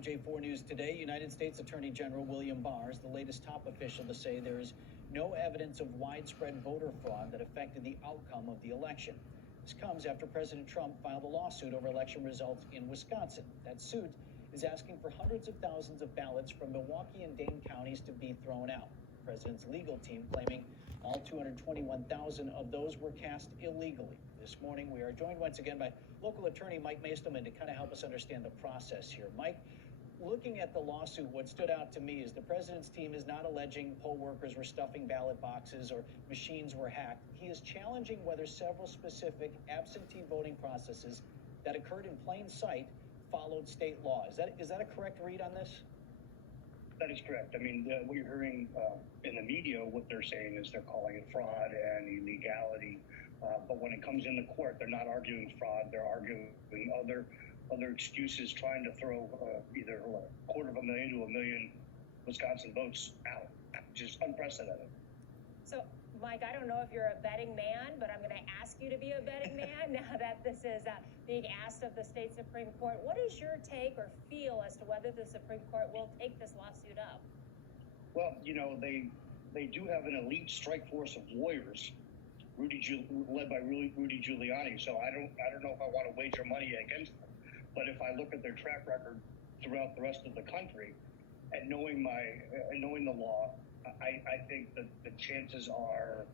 J4 News today, United States Attorney General William Barr is the latest top official to say there is no evidence of widespread voter fraud that affected the outcome of the election. This comes after President Trump filed a lawsuit over election results in Wisconsin. That suit is asking for hundreds of thousands of ballots from Milwaukee and Dane counties to be thrown out. The president's legal team claiming all 221,000 of those were cast illegally. This morning, we are joined once again by local attorney Mike Maistelman to kind of help us understand the process here. Mike, looking at the lawsuit, what stood out to me is the president's team is not alleging poll workers were stuffing ballot boxes or machines were hacked. He is challenging whether several specific absentee voting processes that occurred in plain sight followed state law. Is that a correct read on this? That is correct. I mean, what you're hearing in the media, what they're saying is they're calling it fraud and illegality. But when it comes into court, they're not arguing fraud. They're arguing other excuses, trying to throw either 250,000 to 1 million Wisconsin votes out. Just unprecedented. So, Mike, I don't know if you're a betting man, but I'm going to ask you to be a betting man now that this is being asked of the state Supreme Court. What is your take or feel as to whether the Supreme Court will take this lawsuit up? Well, you know, they do have an elite strike force of lawyers, led by Rudy Giuliani. So I don't know if I want to wager money against them. But if I look at their track record throughout the rest of the country, and knowing the law, I think that the chances are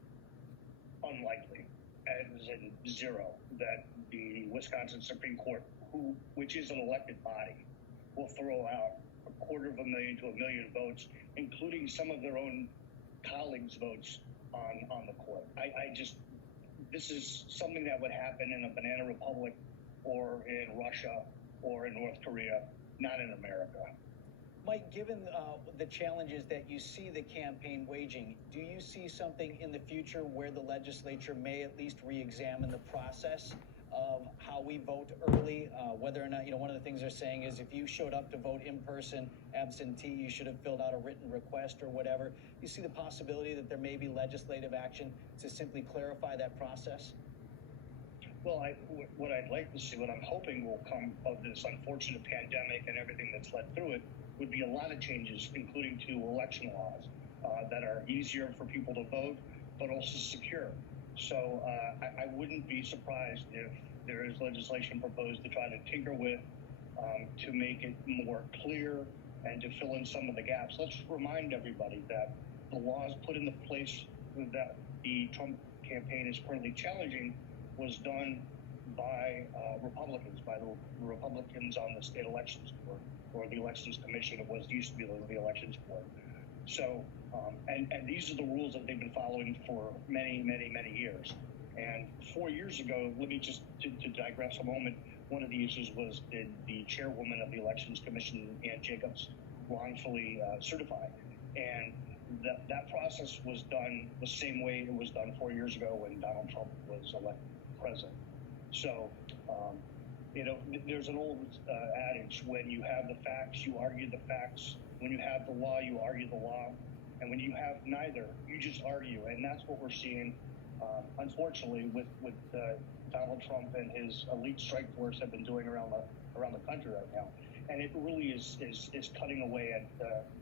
unlikely, as in zero, that the Wisconsin Supreme Court, which is an elected body, will throw out 250,000 to 1 million votes, including some of their own colleagues' votes on the court. This is something that would happen in a banana republic or in Russia or in North Korea, not in America. Mike, given the challenges that you see the campaign waging, do you see something in the future where the legislature may at least re-examine the process of how we vote early? Whether or not, one of the things they're saying is if you showed up to vote in person, absentee, you should have filled out a written request or whatever. You see the possibility that there may be legislative action to simply clarify that process? Well, what I'd like to see, what I'm hoping will come of this unfortunate pandemic and everything that's led through it, would be a lot of changes, including to election laws that are easier for people to vote, but also secure. So I wouldn't be surprised if there is legislation proposed to try to tinker with to make it more clear and to fill in some of the gaps. Let's remind everybody that the laws put into place that the Trump campaign is currently challenging was done by Republicans, by the Republicans on the state elections board, or the elections commission. It used to be the elections board. So, and these are the rules that they've been following for many, many, many years. And 4 years ago, let me just to digress a moment, one of the issues was did the chairwoman of the elections commission, Ann Jacobs, wrongfully certified. And that process was done the same way it was done 4 years ago when Donald Trump was elected president. So, there's an old adage: when you have the facts, you argue the facts. When you have the law, you argue the law. And when you have neither, you just argue. And that's what we're seeing, unfortunately, with Donald Trump and his elite strike force have been doing around the country right now. And it really is cutting away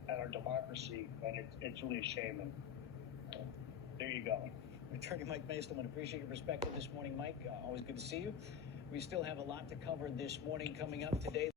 at our democracy, and it's really a shame. And there you go. Attorney Mike Maistelman, appreciate your perspective this morning, Mike. Always good to see you. We still have a lot to cover this morning coming up today.